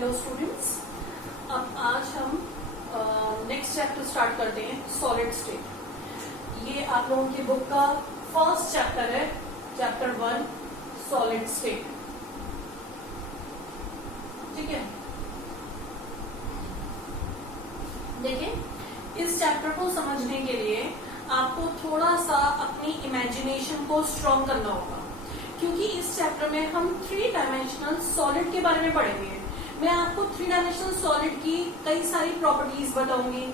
Hello students, अब आज हम नेक्स्ट चैप्टर स्टार्ट करते हैं सॉलिड स्टेट। ये आप लोगों की बुक का फर्स्ट चैप्टर है, चैप्टर 1 सॉलिड स्टेट। ठीक है, देखिए इस चैप्टर को समझने के लिए आपको थोड़ा सा अपनी इमेजिनेशन को स्ट्रॉन्ग करना होगा, क्योंकि इस चैप्टर में हम 3 डायमेंशनल सॉलिड के बारे में पढ़ेंगे। मैं आपको 3 डायमेंशनल सॉलिड की कई सारी प्रॉपर्टीज बताऊंगी,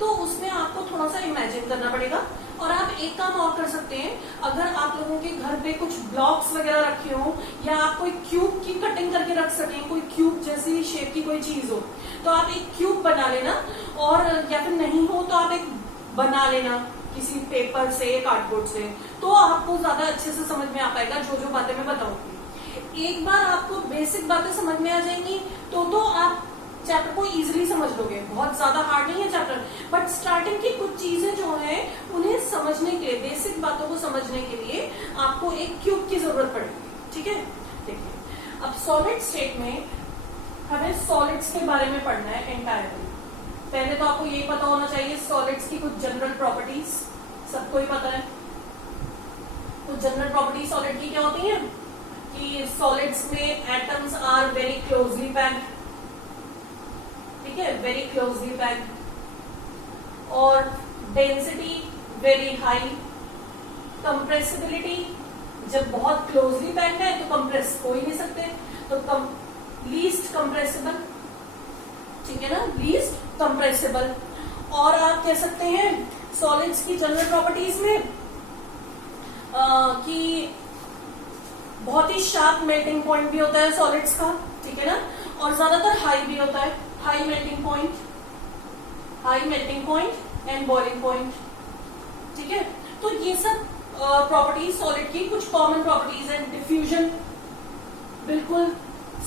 तो उसमें आपको थोड़ा सा इमेजिन करना पड़ेगा। और आप एक काम और कर सकते हैं, अगर आप लोगों के घर पे कुछ ब्लॉक्स वगैरह रखे हो या आप कोई क्यूब की कटिंग करके रख सकें, कोई क्यूब जैसी शेप की कोई चीज हो, तो आप एक क्यूब बना लेना, और या फिर नहीं हो तो आप एक बना लेना किसी पेपर से, कार्डबोर्ड से, तो आपको ज्यादा अच्छे से समझ में आ पाएगा जो जो बातें मैं बताऊंगी। एक बार आपको बेसिक बातें समझ में आ जाएंगी तो आप चैप्टर को इजीली समझ लोगे। बहुत ज्यादा हार्ड नहीं है चैप्टर, बट स्टार्टिंग की कुछ चीजें जो है उन्हें समझने के लिए, बेसिक बातों को समझने के लिए आपको एक क्यूब की जरूरत पड़ेगी। ठीक है, देखिए अब सॉलिड स्टेट में हमें सॉलिड्स के बारे में पढ़ना है एंटायरली। पहले तो आपको ये पता होना चाहिए सॉलिड्स की कुछ जनरल प्रॉपर्टीज, सबको ही पता है। कुछ जनरल प्रॉपर्टीज सॉलिड की क्या होती हैं कि सॉलिड्स में atoms are very closely packed, ठीक है, वेरी क्लोजली पैक्ड, और डेंसिटी वेरी हाई, कंप्रेसिबिलिटी, जब बहुत क्लोजली पैक्ड है तो कंप्रेस हो ही नहीं सकते, तो लीस्ट कंप्रेसिबल, ठीक है ना, लीस्ट कंप्रेसिबल। और आप कह सकते हैं सॉलिड्स की जनरल प्रॉपर्टीज में कि बहुत ही शार्प मेल्टिंग पॉइंट भी होता है सॉलिड्स का, ठीक है ना, और ज्यादातर हाई भी होता है, high melting point and boiling point. ठीक है, तो ये सब प्रॉपर्टीज सॉलिड की कुछ कॉमन प्रॉपर्टीज है। डिफ्यूजन बिल्कुल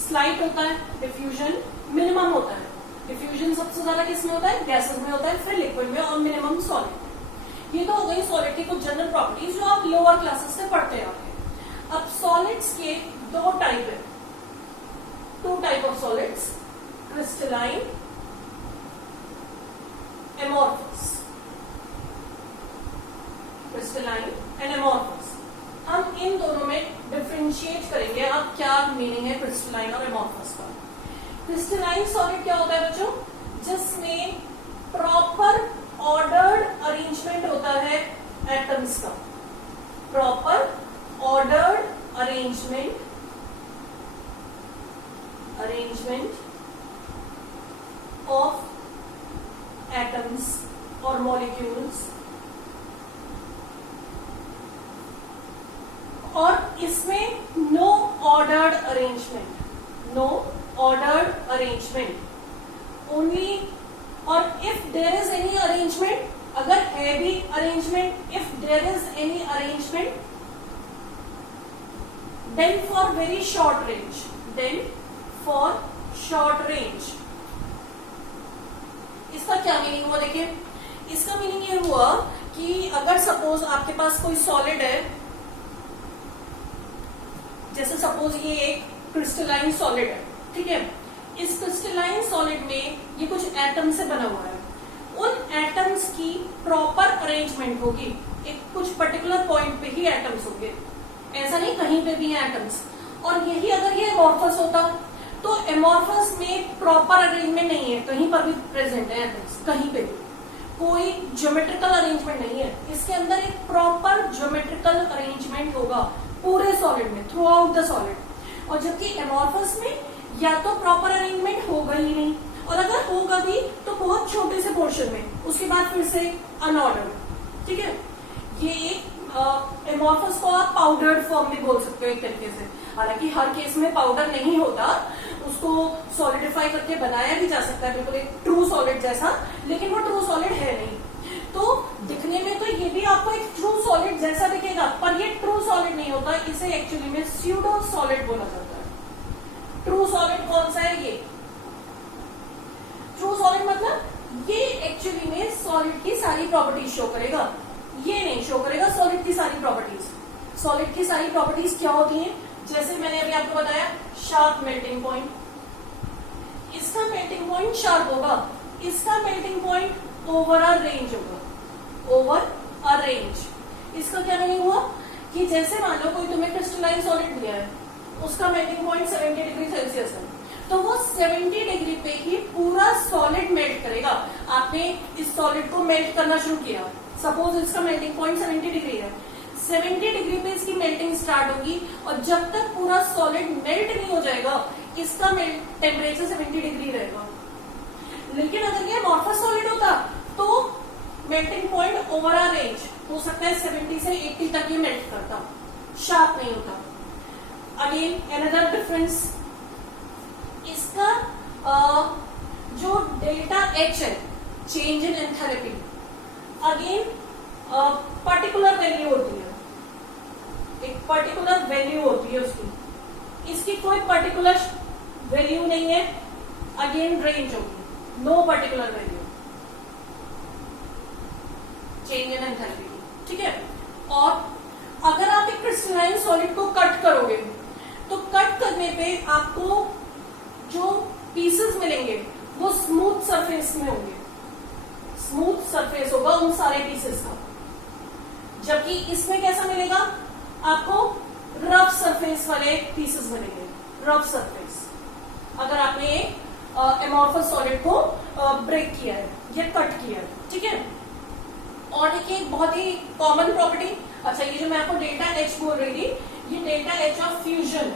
स्लाइट होता है, डिफ्यूजन मिनिमम होता है। डिफ्यूजन सबसे ज्यादा किसमें होता है? गैसेस में होता है, फिर लिक्विड में, और मिनिमम सॉलिड। ये तो हो गई सॉलिड की कुछ जनरल प्रॉपर्टीज जो आप लोअर क्लासेस से पढ़ते आ रहे। अब सॉलिड्स के 2 टाइप है, 2 type of solids, crystalline, amorphous. Crystalline and amorphous, हम इन दोनों में डिफरेंशिएट करेंगे। अब क्या मीनिंग है क्रिस्टलाइन और एमॉर्फस का? क्रिस्टलाइन सॉलिड क्या होता है बच्चों? जिसमें प्रॉपर ऑर्डर्ड अरेंजमेंट होता है एटम्स का, proper ordered arrangement of atoms और मॉलिक्यूल्स, और इसमें नो ऑर्डर्ड अरेंजमेंट ओनली, और if there is any arrangement, अगर है भी arrangement, if there is any arrangement, then for very short range, इसका क्या मीनिंग हुआ? देखिए इसका मीनिंग ये हुआ कि अगर सपोज आपके पास कोई सॉलिड है, जैसे सपोज ये एक क्रिस्टलाइन सॉलिड है, ठीक है, इस क्रिस्टलाइन सॉलिड में ये कुछ एटम से बना हुआ है, उन एटम्स की प्रॉपर अरेंजमेंट होगी, एक कुछ पर्टिकुलर पॉइंट पे ही एटम्स होंगे, ऐसा नहीं कहीं पे भी है एटम्स। और यही अगर ये एमॉर्फस होता तो एमॉर्फस में प्रॉपर अरेंजमेंट नहीं है, कहीं पर भी प्रेजेंट है एटम्स, कहीं पे भी कोई ज्योमेट्रिकल अरेंजमेंट नहीं है, इसके अंदर एक प्रॉपर ज्योमेट्रिकल अरेंजमेंट होगा पूरे सॉलिड में, थ्रू आउट द सॉलिड। और जबकि एमॉर्फस में या तो प्रॉपर अरेंजमेंट होगा ही नहीं, और अगर होगा भी तो बहुत छोटे से पोर्शन में, उसके बाद फिर से अनऑर्डर्ड। ठीक है, ये एक एमॉर्फस को आप पाउडर्ड फॉर्म में बोल सकते हो एक तरीके से, हालांकि हर केस में पाउडर नहीं होता, उसको सॉलिडिफाई करके बनाया भी जा सकता है बिल्कुल एक ट्रू सॉलिड जैसा, लेकिन वो ट्रू सॉलिड है नहीं। तो दिखने में तो ये भी आपको एक ट्रू सॉलिड जैसा दिखेगा, पर ये ट्रू सॉलिड नहीं होता, इसे एक्चुअली में स्यूडो सॉलिड बोला जाता है। ट्रू सॉलिड कौन सा है? ये ट्रू सॉलिड मतलब ये एक्चुअली में सॉलिड की सारी प्रॉपर्टीज शो करेगा, ये नहीं शो करेगा सॉलिड की सारी प्रॉपर्टीज। सॉलिड की सारी प्रॉपर्टीज क्या होती हैं? जैसे मैंने अभी आपको बताया, शार्प मेल्टिंग पॉइंट, इसका मेल्टिंग पॉइंट शार्प होगा, इसका melting point over a range होगा, ओवर अ रेंज। इसका क्या मीनिंग हुआ कि जैसे मान लो कोई तुम्हें क्रिस्टलाइन सॉलिड दिया है, उसका मेल्टिंग पॉइंट 70 डिग्री सेल्सियस है, तो वो 70 डिग्री पे ही पूरा सॉलिड मेल्ट करेगा। आपने इस सॉलिड को मेल्ट करना शुरू किया, सपोज इसका मेल्टिंग पॉइंट 70 डिग्री है, 70 डिग्री पे इसकी मेल्टिंग स्टार्ट होगी और जब तक पूरा सॉलिड मेल्ट नहीं हो जाएगा इसका टेम्परेचर 70 डिग्री रहेगा। लेकिन अगर ये अमॉर्फस सॉलिड होता तो melting point over a range हो सकता है 70 से 80 तक ये मेल्ट करता, शार्प नहीं होता। अगेन अनदर डिफरेंस, इसका जो डेल्टा एच है, change in enthalpy, again particular value होती है, एक पर्टिकुलर वैल्यू होती है उसकी, इसकी कोई पर्टिकुलर वैल्यू नहीं है, अगेन रेंज होगी, no particular value, change in enthalpy, ठीक है। और अगर आप एक क्रिस्टलाइन सॉलिड को कट करोगे तो कट करने पे आपको जो पीसेस मिलेंगे वो स्मूथ सरफेस में होंगे, स्मूथ सरफेस होगा उन सारे पीसेस का, जबकि इसमें कैसा मिलेगा आपको, रफ सरफेस वाले पीसेस मिलेंगे, रफ सरफेस, अगर आपने एक एमॉर्फस सॉलिड को ब्रेक किया है या कट किया है, ठीक है। और देखिए बहुत ही कॉमन प्रॉपर्टी, अच्छा ये जो मैं आपको डेल्टा एच बोल रही थी, ये delta H of fusion,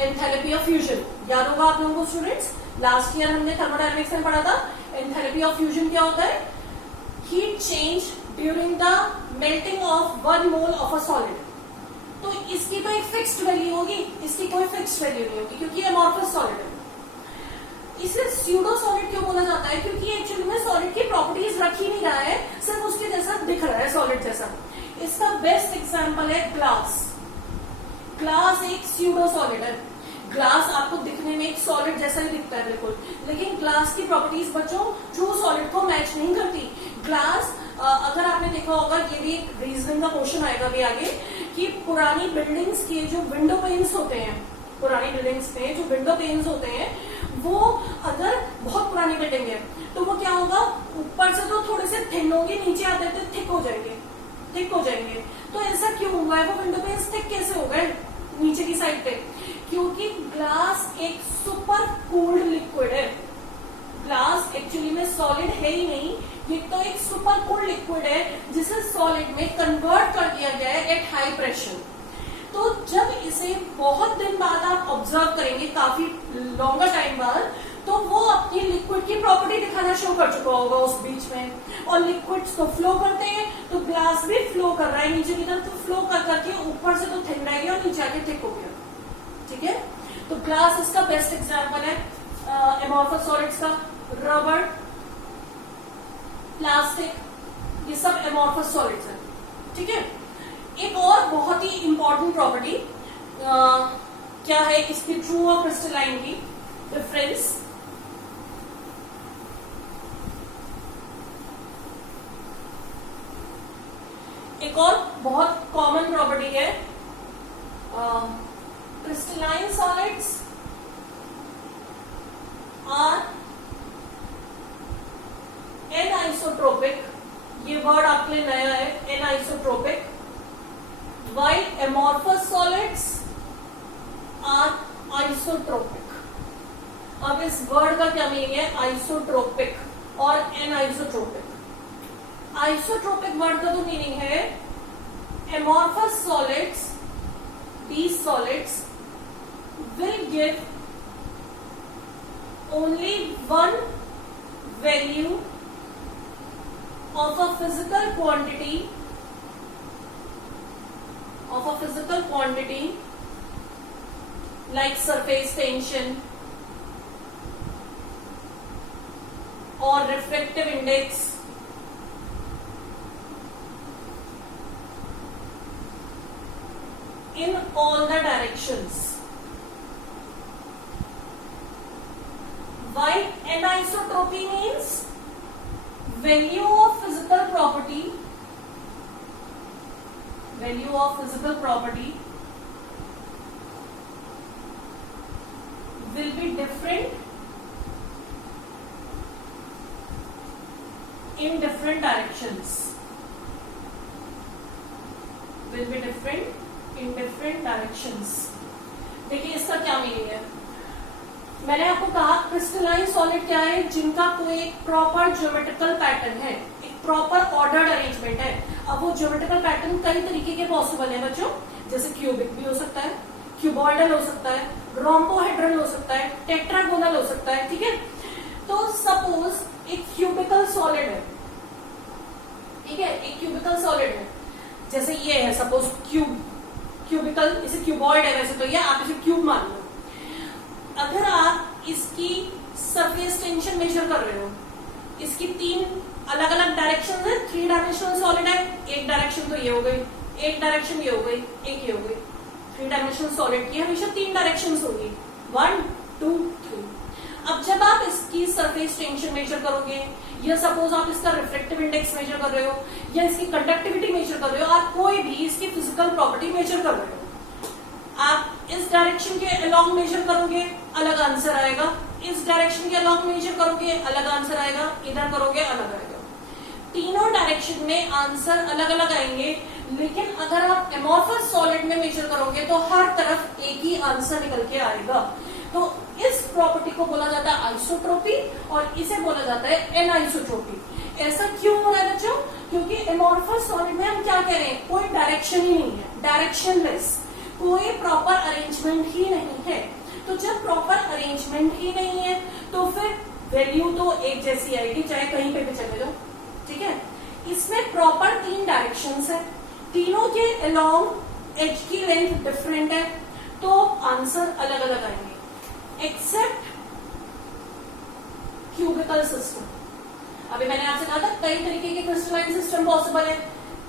enthalpy of fusion, याद होगा आप लोगों को स्टूडेंट्स, लास्ट ईयर हमने थर्मोडायनेमिक्स में पढ़ा था। एंथैल्पी ऑफ फ्यूजन क्या होता है, heat change during the melting of 1 mole of a solid. तो इसकी तो एक फिक्स्ड वैल्यू होगी, इसकी कोई फिक्स्ड वैल्यू नहीं होगी क्योंकि अमॉर्फस सॉलिड है। इसे स्यूडो सॉलिड क्यों बोला जाता है, क्योंकि एक्चुअली में सॉलिड की प्रॉपर्टीज रख ही नहीं रहा है, सिर्फ उसके जैसा दिख रहा है सॉलिड जैसा। इसका बेस्ट एग्जांपल है ग्लास। ग्लास एक स्यूडो सॉलिड है, ग्लास आपको दिखने में एक सॉलिड जैसा ही दिखता है बिल्कुल, लेकिन ग्लास की प्रॉपर्टीज बच्चों ट्रू सॉलिड को मैच नहीं करती। ग्लास अगर आपने देखा होगा, ये भी एक रीजनिंग का क्वेश्चन आएगा भी आगे, कि पुरानी बिल्डिंग्स के जो विंडो पेन्स होते हैं, पुरानी बिल्डिंग्स में जो विंडो पेन्स होते हैं, वो अगर बहुत पुरानी बिल्डिंग है तो वो क्या होगा, ऊपर से तो थोड़े से थिन होंगे, नीचे आते थे थिक हो जाएंगे, थिक हो जाएंगे। तो ऐसा क्यों हुआ है, वो विंडो पेन्स थिक कैसे हो गए नीचे की साइड पे, क्योंकि ग्लास एक सुपर कूल्ड लिक्विड है। ग्लास एक्चुअली में सॉलिड है ही नहीं, ये तो एक सुपर कूल्ड लिक्विड है जिसे सॉलिड में कन्वर्ट कर दिया गया है एट हाई प्रेशर। तो जब इसे बहुत दिन बाद आप ऑब्जर्व करेंगे, काफी लॉन्गर टाइम बाद, तो वो अपनी लिक्विड की प्रॉपर्टी दिखाना शुरू कर चुका होगा उस बीच में, और लिक्विड्स तो फ्लो करते हैं, तो ग्लास भी फ्लो कर रहा है नीचे की तरफ, तो फ्लो कर करके ऊपर से तो थिन रह गया और नीचे आके थिक हो गया, ठीक है। तो ग्लास इसका बेस्ट एग्जाम्पल है एमॉर्फस सॉलिड्स का। रबर, प्लास्टिक, ये सब एमॉर्फस सॉलिड्स है, ठीक है। एक और बहुत ही इंपॉर्टेंट प्रॉपर्टी क्या है इसकी ट्रू और क्रिस्टलाइन की डिफरेंस, एक और बहुत कॉमन प्रॉपर्टी है, क्रिस्टलाइन सॉलिड्स आर एनआइसोट्रोपिक, ये वर्ड आपके लिए नया है, एनआइसोट्रोपिक, while amorphous solids are isotropic। अब इस वर्ड का क्या मीनिंग है, आइसोट्रोपिक और एनआइसोट्रोपिक। आइसोट्रोपिक वर्ड का तो मीनिंग है amorphous solids, these solids will give only one value of a physical quantity like surface tension or refractive index in all the directions, while anisotropy means value of physical property will be different in different directions, will be different in different directions। देखिए इसका क्या meaning है। मैंने आपको कहा crystalline solid क्या है, जिनका कोई एक प्रॉपर ज्योमेट्रिकल पैटर्न है, एक प्रॉपर ऑर्डर्ड अरेंजमेंट है। अब वो ज्योमेट्रिकल पैटर्न कई तरीके के पॉसिबल है बच्चों, जैसे क्यूबिक भी हो सकता है, क्यूबॉइडल हो सकता है, रोम्बोहेड्रल हो सकता है, टेट्रागोनल हो सकता है, ठीक है। तो सपोज एक क्यूबिकल सॉलिड है, ठीक है, एक क्यूबिकल सॉलिड है, जैसे ये है सपोज क्यूबिकल, इसे क्यूबॉइड है वैसे तो, ये आप इसे क्यूब मान लो। अगर आप इसकी सरफेस टेंशन मेजर कर रहे हो, इसकी 3 अलग अलग डायरेक्शन है, 3 डायमेंशनल सॉलिड है, एक डायरेक्शन तो ये हो गई, एक डायरेक्शन ये हो गई, एक ये हो गई। 3 डायमेंशनल सॉलिड की हमेशा 3 डायरेक्शन होगी, 1 2 3। अब जब आप इसकी सरफेस टेंशन मेजर करोगे, या सपोज आप इसका रिफ्लेक्टिव इंडेक्स मेजर कर रहे हो, या इसकी कंडक्टिविटी मेजर कर रहे हो, आप कोई भी इसकी फिजिकल प्रॉपर्टी मेजर कर रहे हो, आप इस डायरेक्शन के अलोंग मेजर करोगे, अलग आंसर आएगा, इस डायरेक्शन के अलोंग मेजर करोगे, अलग आंसर आएगा, इधर करोगे अलग आएगा। तीनों डायरेक्शन में आंसर अलग अलग आएंगे, लेकिन अगर आप एमोर्फस सॉलिड में मेजर करोगे तो हर तरफ एक ही आंसर निकल के आएगा। तो इस प्रॉपर्टी को बोला जाता है आइसोट्रोपी, और इसे बोला जाता है एनआइसोट्रोपी। ऐसा क्यों हो रहा है बच्चों? क्योंकि एमोर्फस सॉलिड में हम क्या कह रहे हैं, कोई डायरेक्शन ही नहीं है, डायरेक्शनलेस, कोई प्रॉपर अरेंजमेंट ही नहीं है। तो जब प्रॉपर अरेंजमेंट ही नहीं है तो फिर वैल्यू तो एक जैसी आएगी, चाहे कहीं पे भी चले जाओ, ठीक है। इसमें प्रॉपर 3 डायरेक्शंस है, तीनों के अलोंग एज की लेंथ डिफरेंट है, तो आंसर अलग अलग आएंगे, एक्सेप्ट क्यूबिकल सिस्टम। अभी मैंने आपसे कहा था कई तरीके के क्रिस्टलाइन सिस्टम पॉसिबल है।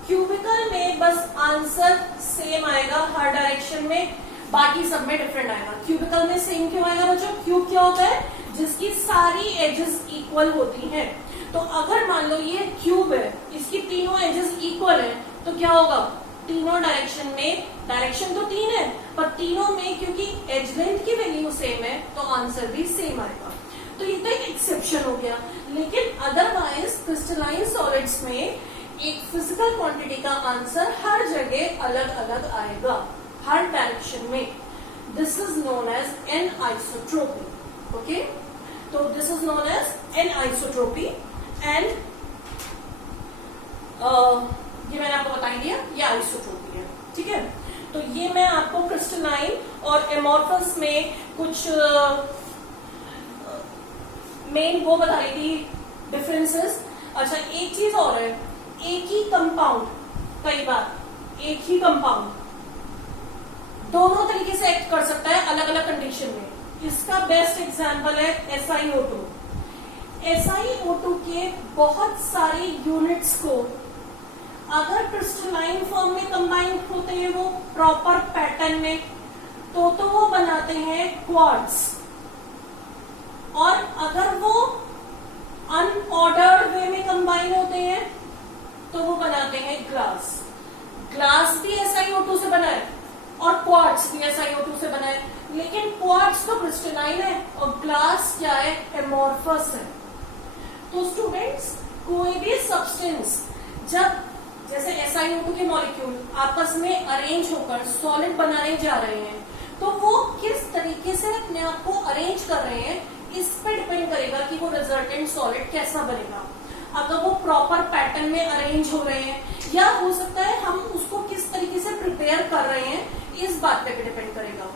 क्यूबिकल में बस आंसर सेम आएगा हर डायरेक्शन में, बाकी सब में डिफरेंट आएगा। क्यूबिकल में सेम क्यों आएगा बच्चों? क्यूब क्या होता है? जिसकी सारी एजेस इक्वल होती हैं। तो अगर मान लो ये क्यूब है, इसकी तीनों एजेस इक्वल है, तो क्या होगा, तीनों डायरेक्शन में, डायरेक्शन तो 3 है पर तीनों में क्योंकि एज लेंथ की वैल्यू सेम है तो आंसर भी सेम आएगा। तो ये तो एक एक्सेप्शन हो गया, लेकिन अदरवाइज क्रिस्टलाइन सॉलिड्स में एक फिजिकल क्वांटिटी का आंसर हर जगह अलग अलग आएगा, हर डायरेक्शन में। This is known as anisotropy. Okay, तो this is known as anisotropy and ये मैंने आपको बता दिया, ये आइसोट्रोपी है, ठीक है। तो ये मैं आपको क्रिस्टलाइन और एमोर्फस में कुछ मेन वो बता रही थी डिफरेंसेस। अच्छा, एक चीज और है, एक ही कंपाउंड, कई बार एक ही कंपाउंड दोनों तरीके से एक्ट कर सकता है अलग अलग कंडीशन में। इसका बेस्ट एग्जांपल है SiO2। SiO2 के बहुत सारे यूनिट्स को अगर क्रिस्टलाइन फॉर्म में कंबाइन होते हैं वो प्रॉपर पैटर्न में, तो वो बनाते हैं क्वार्ट्ज, और अगर वो अनऑर्डर्ड वे में कंबाइन होते हैं तो वो बनाते हैं ग्लास। ग्लास भी SiO2 से बना है और क्वार्ट्ज भी SiO2 से बना है, लेकिन क्वार्ट्ज तो क्रिस्टलाइन है और ग्लास क्या है, एमोर्फस है। तो स्टूडेंट्स, कोई भी सब्सटेंस जब जैसे SiO2 के मॉलिक्यूल आपस में अरेंज होकर सॉलिड बनाने जा रहे हैं, तो वो किस तरीके से अपने आप को अरेंज कर रहे हैं इस पर डिपेंड करेगा कि वो रिजल्टेंट सॉलिड कैसा बनेगा। अगर वो प्रॉपर पैटर्न में अरेंज हो रहे हैं, या हो सकता है हम उसको किस तरीके से प्रिपेयर कर रहे हैं, इस बात पे भी डिपेंड करेगा।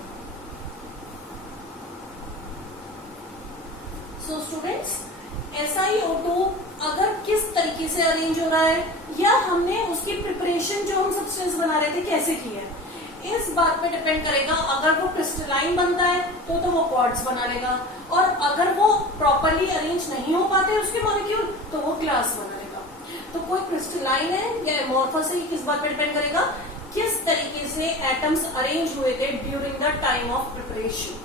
सो स्टूडेंट्स, SiO2 अगर किस तरीके से अरेंज हो रहा है, या हमने उसकी प्रिपरेशन जो हम सब्सटेंस बना रहे थे कैसे की है, इस बात पे डिपेंड करेगा। अगर वो क्रिस्टलाइन बनता है तो वो क्वार्ट्ज बना लेगा, और अगर वो प्रॉपरली अरेंज नहीं हो पाते उसके मॉलिक्यूल तो वो ग्लास बना लेगा। तो कोई क्रिस्टलाइन है या एमोर्फस है, किस बात पे डिपेंड करेगा, किस तरीके से एटम्स अरेंज हुए थे during the time of preparation,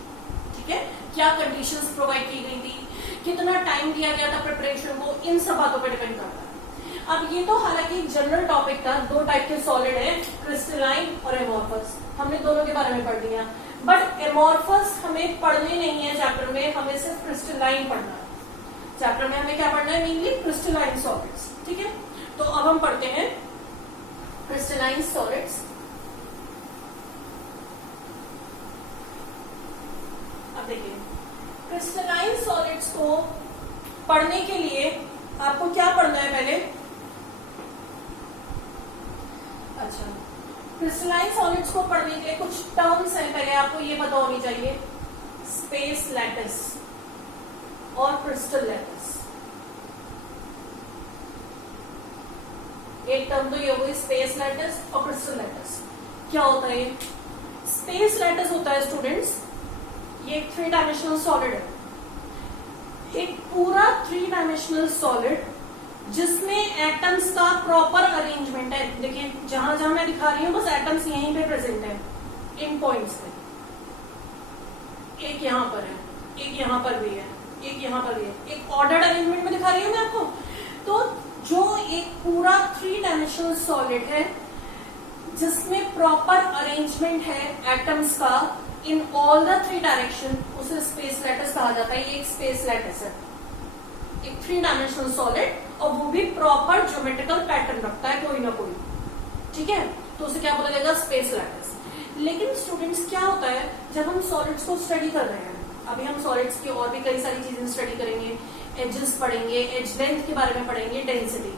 ठीक है, क्या कंडीशंस प्रोवाइड की गई थी, कितना टाइम दिया गया था प्रिपरेशन को, इन सब बातों पर डिपेंड करता है। अब ये तो हालांकि जनरल टॉपिक था, 2 टाइप के सॉलिड है, क्रिस्टलाइन और एमोर्फस, हमने दोनों के बारे में पढ़ लिया। बट एमोर्फस हमें पढ़ने नहीं है चैप्टर में, हमें सिर्फ क्रिस्टलाइन पढ़ना है। चैप्टर में हमें क्या पढ़ना है? Mainly crystalline solids. ठीक है, तो अब हम पढ़ते हैं क्रिस्टलाइन सॉलिड्स। अब देखिए, क्रिस्टलाइन सॉलिड्स को पढ़ने के लिए आपको क्या पढ़ना है पहले? अच्छा, क्रिस्टलाइन सॉलिड्स को पढ़ने के लिए कुछ टर्म्स हैं, पहले आपको ये पता होनी चाहिए, स्पेस लैटिस और क्रिस्टल लैटिस। एक टर्म तो ये हुई स्पेस लैटिस और क्रिस्टल लैटिस। क्या होता है ये? स्पेस लैटिस होता है स्टूडेंट्स, ये एक 3 डायमेंशनल सॉलिड है, एक पूरा 3 डायमेंशनल सॉलिड जिसमें एटम्स का प्रॉपर अरेंजमेंट है। देखिए जहां जहां मैं दिखा रही हूं बस एटम्स यहीं पे प्रेजेंट है, इन पॉइंट्स पे। एक यहां पर है, एक यहां पर भी है, एक यहां पर भी है, एक ऑर्डर्ड अरेंजमेंट में दिखा रही हूं मैं आपको। तो जो एक पूरा 3 डायमेंशनल सॉलिड है जिसमें प्रॉपर अरेंजमेंट है एटम्स का इन ऑल द 3 डायरेक्शन, उसे स्पेस लैटिस कहा जाता है। ये एक स्पेस लैटिस है, एक 3 डायमेंशनल सॉलिड, और वो भी प्रॉपर ज्योमेट्रिकल पैटर्न रखता है कोई ना कोई। ठीक है, तो उसे क्या बोला जाएगा? Space lattice. लेकिन स्टूडेंट्स क्या होता है जब हम सॉलिड्स को स्टडी कर रहे हैं, अभी हम सॉलिड्स की और भी कई सारी चीजें स्टडी करेंगे, एजेस पढ़ेंगे, एज लेंथ के बारे में पढ़ेंगे, डेंसिटी।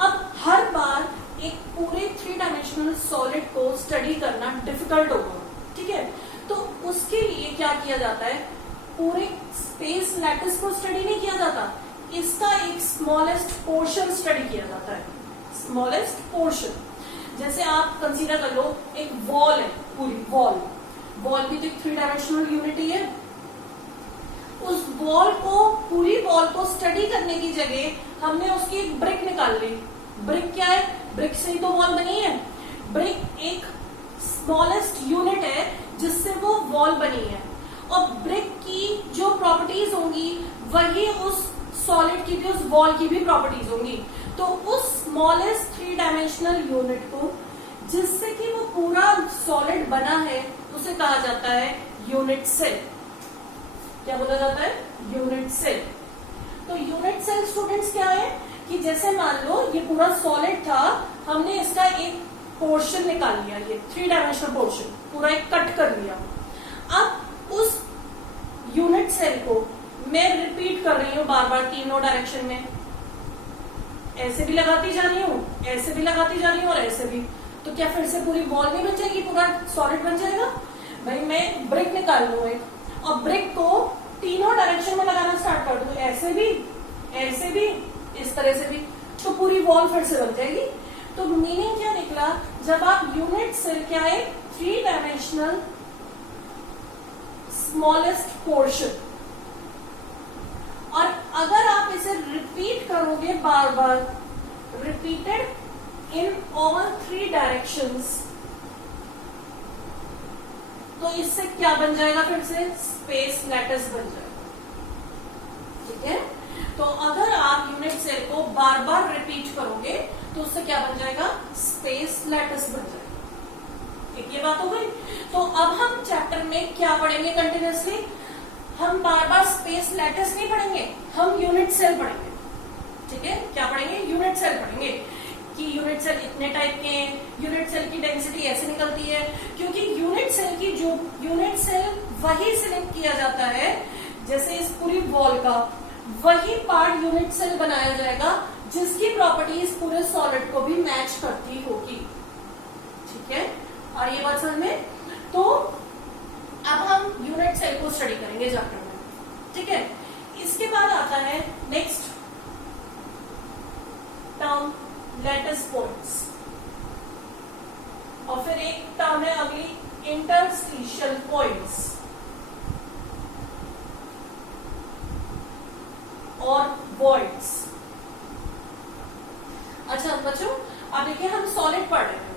अब हर बार एक पूरे 3 डायमेंशनल सॉलिड को स्टडी करना डिफिकल्ट होगा। ठीक है, तो उसके लिए क्या किया जाता है? पूरे स्पेस लैटिस को स्टडी नहीं किया जाता, इसका एक स्मॉलेस्ट पोर्शन स्टडी किया जाता है। स्मॉलेस्ट पोर्शन, जैसे आप कंसीडर कर लो एक वॉल है, पूरी वॉल भी तो एक 3 डायमेंशनल यूनिट ही है। उस वॉल को, पूरी वॉल को स्टडी करने की जगह हमने उसकी एक ब्रिक निकाल ली। ब्रिक क्या है? ब्रिक से ही तो वॉल बनी है। ब्रिक एक स्मॉलेस्ट यूनिट है जिससे वो वॉल बनी है, और ब्रिक की जो प्रॉपर्टीज होंगी वही उस सॉलिड की भी, उस वॉल की भी प्रॉपर्टीज होंगी। तो उस स्मॉलेस्ट 3 डायमेंशनल यूनिट को, जिससे कि वो पूरा सॉलिड बना है, उसे कहा जाता है यूनिट सेल। क्या बोला जाता है? Unit cell. तो यूनिट सेल स्टूडेंट्स क्या है कि जैसे मान लो ये पूरा सॉलिड था, हमने इसका एक पोर्शन निकाल लिया, ये 3 डायमेंशनल पोर्शन पूरा एक कट कर लिया। अब उस यूनिट सेल को मैं रिपीट कर रही हूं बार बार तीनों डायरेक्शन में, ऐसे भी लगाती जा रही हूं, ऐसे भी लगाती जा रही हूं और ऐसे भी। तो क्या फिर से पूरी वॉल नहीं बन जाएगी, पूरा सॉलिड बन जाएगा? भाई मैं ब्रिक निकाल लूं एक, और ब्रिक को तीनों डायरेक्शन में लगाना स्टार्ट कर दूं, ऐसे भी, इस तरह से भी, तो पूरी वॉल फिर से बन जाएगी। तो मीनिंग क्या निकला? जब आप यूनिट सेल क्या है? 3 डायमेंशनल स्मॉलेस्ट पोर्शन, और अगर आप इसे रिपीट करोगे बार बार, रिपीटेड इन ऑल 3 डायरेक्शंस, तो इससे क्या बन जाएगा? फिर से स्पेस लैटिस बन जाएगा। ठीक है, तो अगर आप यूनिट सेल को बार बार रिपीट करोगे तो उससे क्या बन जाएगा? स्पेस लैटिस बन जाएगा। एक ये बात हो गई। तो अब हम चैप्टर में क्या पढ़ेंगे कंटिन्यूअसली? हम बार बार स्पेस लैटिस नहीं पढ़ेंगे, हम यूनिट सेल पढ़ेंगे। ठीक है, क्या पढ़ेंगे? यूनिट सेल पढ़ेंगे कि यूनिट सेल इतने टाइप के हैं, यूनिट सेल की डेंसिटी ऐसे निकलती है, क्योंकि यूनिट सेल की जो यूनिट सेल वही सिलेक्ट किया जाता है, जैसे इस पूरी वॉल का वही पार्ट यूनिट सेल बनाया जाएगा जिसकी प्रॉपर्टीज पूरे सॉलिड को भी मैच करती होगी। ठीक है, और ये बात समझ में? तो अब हम यूनिट सेल को स्टडी करेंगे चैप्टर में। ठीक है, इसके बाद आता है नेक्स्ट टर्म लैटिस पॉइंट्स, और फिर एक टर्म है अगली इंटरस्टिशियल पॉइंट्स और वॉइड्स। अच्छा बच्चों, अब देखिए हम सॉलिड पढ़ रहे हैं,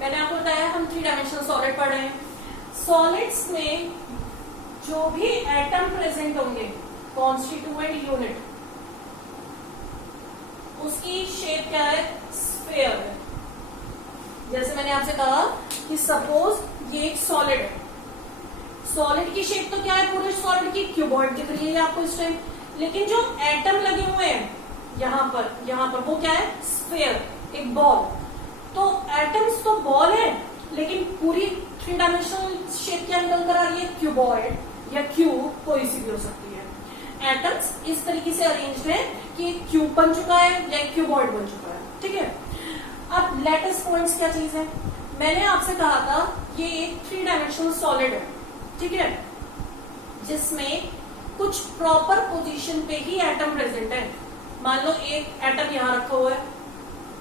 मैंने आपको बताया हम 3 डायमेंशनल सॉलिड पढ़ रहे हैं। सॉलिड्स में जो भी एटम प्रेजेंट होंगे, कॉन्स्टिट्यूएंट यूनिट, उसकी शेप क्या है? स्फीयर है। जैसे मैंने आपसे कहा कि सपोज ये एक सॉलिड है, सॉलिड की शेप तो क्या है पूरे सॉलिड की? क्यूबॉइड दिख रही है आपको इस टाइम। लेकिन जो एटम लगे हुए हैं यहाँ पर वो क्या है, स्फीयर, एक बॉल। तो एटम्स तो बॉल है, लेकिन पूरी 3 डायमेंशनल शेप क्या निकल कर आ रही है, क्यूबॉइड या क्यूब, कोई सी भी हो सकती है। एटम्स इस तरीके से अरेंज्ड है कि क्यूब बन चुका है या क्यूबॉइड बन चुका है, ठीक है। अब लैटिस पॉइंट्स क्या चीज है, मैंने आपसे कहा था ये एक 3 डायमेंशनल सॉलिड है, ठीक है, जिसमें कुछ प्रॉपर पोजीशन पे ही एटम प्रेजेंट है। मान लो एक एटम यहाँ रखा हुआ है,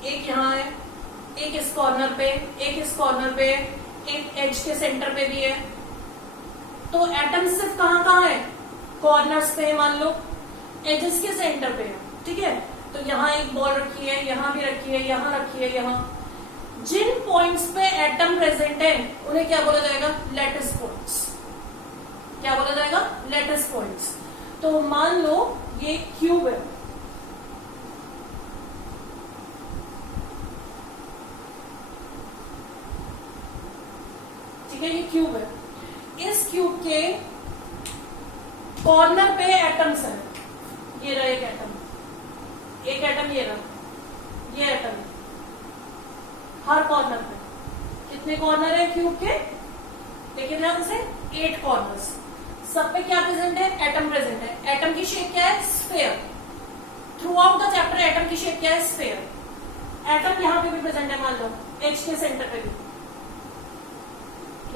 एक यहाँ है, एक इस कॉर्नर पे, एक इस कॉर्नर पे, एक एज के सेंटर पे भी है। तो एटम सिर्फ कहाँ है, कॉर्नर्स पे, मान लो एजेस के सेंटर पे है, ठीक है। तो यहाँ एक बॉल रखी है, यहाँ भी रखी है, यहाँ रखी है, यहाँ। जिन पॉइंट्स पे एटम प्रेजेंट है उन्हें क्या बोला जाएगा, लैटिस पॉइंट्स। क्या बोला जाएगा, लैटिस पॉइंट्स। तो मान लो ये क्यूब है, ठीक है, ये क्यूब है। इस क्यूब के कॉर्नर पे एटम्स है, ये रहा एक एटम, एक एटम ये रहा, ये एटम हर कॉर्नर पे। कितने कॉर्नर है क्यूब के, देखिए ध्यान से, 8 कॉर्नर्स। सब पे क्या प्रेजेंट है, एटम प्रेजेंट है। एटम की शेप क्या है, sphere. Through out the chapter atom की शेप क्या है, स्फीयर। एटम यहाँ पे भी प्रेजेंट है, मान लो एच के सेंटर पे भी,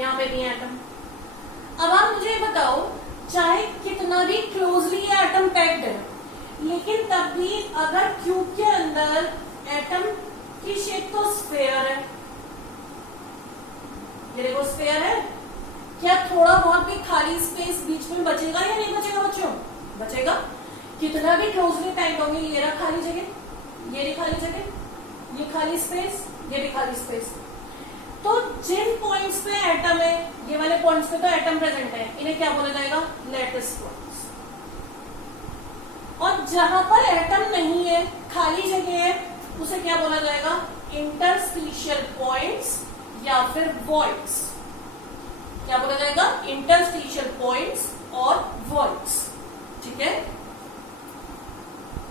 यहाँ पे भी एटम। अब आप मुझे बताओ, चाहे कितना भी क्लोजली ये एटम पैक्ड है, लेकिन तब भी अगर क्यूब के अंदर एटम की शेप तो स्फीयर है, ये देखो स्फीयर है, क्या थोड़ा बहुत भी खाली स्पेस बीच में बचेगा या नहीं बचेगा बच्चों, बचेगा। कितना भी क्लोजली पैक्ड होंगे, ये रहा खाली जगह, ये भी खाली जगह, ये खाली स्पेस, ये भी खाली स्पेस। तो जिन पॉइंट्स पे एटम है, ये वाले पॉइंट्स पे तो एटम प्रेजेंट है, इन्हें क्या बोला जाएगा, लैटिस पॉइंट्स। और जहां पर एटम नहीं है, खाली जगह है, उसे क्या बोला जाएगा, इंटरस्टिशियल पॉइंट्स या फिर वॉइड्स। क्या बोला जाएगा, इंटरस्टिशियल पॉइंट्स और वॉइड्स, ठीक है।